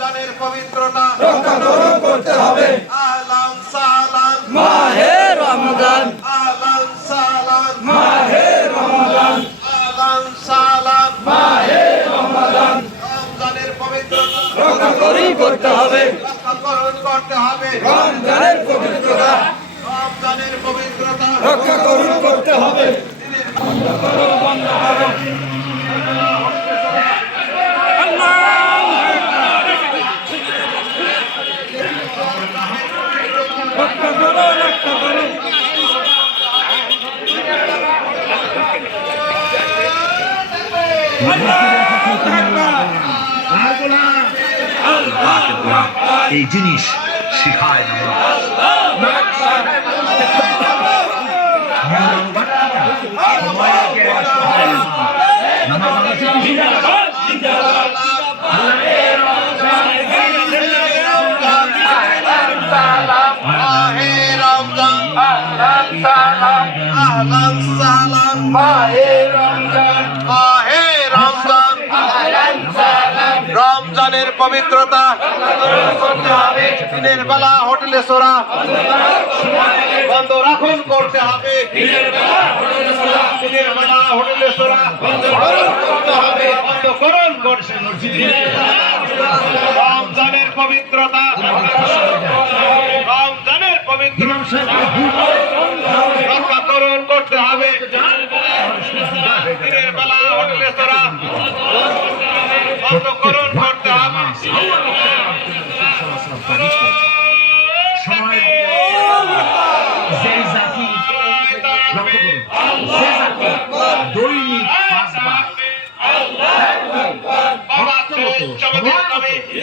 রমজানের পবিত্রতা রক্ষা করতে হবে। আহলান সাহলান মাহে রমজান, আহলান সাহলান মাহে রমজান, আহলান সাহলান মাহে রমজান, রমজানের পবিত্রতা রক্ষা করতে হবে। রক্ষাকরণ করতে হবে রমজানের পবিত্রতা রমজানের পবিত্রতা রক্ষা করতে হবে। এই জিনিস শিখায় না। মাহে রমজান আহলান সাহলান আহলান সাহলান মাহে রমজান, মাহে রমজান আহলান সাহলান, রমজানের পবিত্রতা করতে হবে। দিনের বেলা হোটেলে সোরা বন্ধ রাখুন করতে হবে দিনের বেলা হোটেলে সোরা করতে হবে। বন্ধকরণ করছে রমজানের পবিত্রতা রমজানের পবিত্রতা রক্ষাকরণ করতে হবে দিনের বেলা হোটেলে সোরা বন্ধকরণ করতে হবে সময় যে জাতি লক্ষ্য করুন, যে জাতি দৈনিক 5 বার অর্থমতো সময় মতো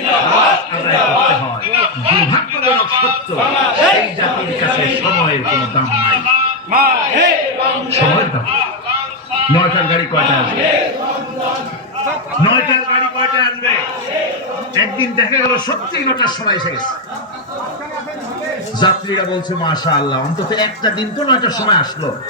নামাজ আদায় করতে হয়, দুর্ভাগ্যজনক সত্য সেই জাতির কাছে সময়ের কোনো দাম নাই। সময়ের দাম 9টার গাড়ি কয়টা আসবে? 9টার গাড়ি কয়টা আসবে? একদিন দেখা গেল সত্যি 9টার সময় এসে গেছে। যাত্রীরা বলছে মাশাআল্লাহ, অন্তত একটা দিন তো 9টার সময় আসলো।